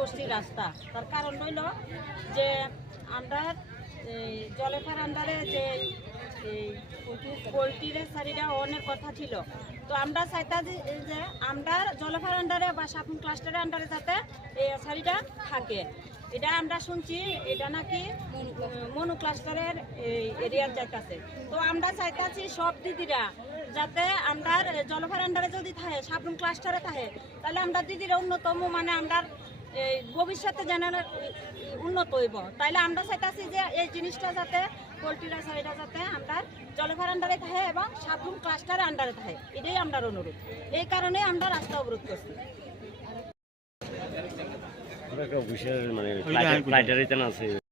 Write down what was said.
করছি রাস্তা। তার কারণ হইল যে আমরা জলেফার আন্ডারে যে পোলট্রির শাড়িটা অনেক কথা ছিল। তো আমরা চাইতা যে- আমরা জলেফার আন্ডারে বা সাপুন ক্লাস্টারের আন্ডারে যাতে এই শাড়িটা থাকে। এটা আমরা শুনছি, এটা নাকি মনু ক্লাস্টারের এরিয়ার যাইতাছে। তো আমরা চাইতাছি সব দিদিরা যাতে আমরা জলফার আন্ডারে যদি থাকে সাবরুম ক্লাস্টারে থাকে, তাহলে আমরা দিদিরা অন্যতম মানে আমরা ভবিষ্যতে যেন উন্নত হইব। তাইলে আমরা চাইতেছি যে এই জিনিসটা যাতে পোলট্রিরা সাইডা যাতে আমরা জলভার আন্ডারে থাকে এবং সাতরুম ক্লাস্টারের আন্ডারে থাকে এটাই আমরা অনুরোধ। এই কারণে আমরা রাস্তা অবরোধ করছি। মানে আছে।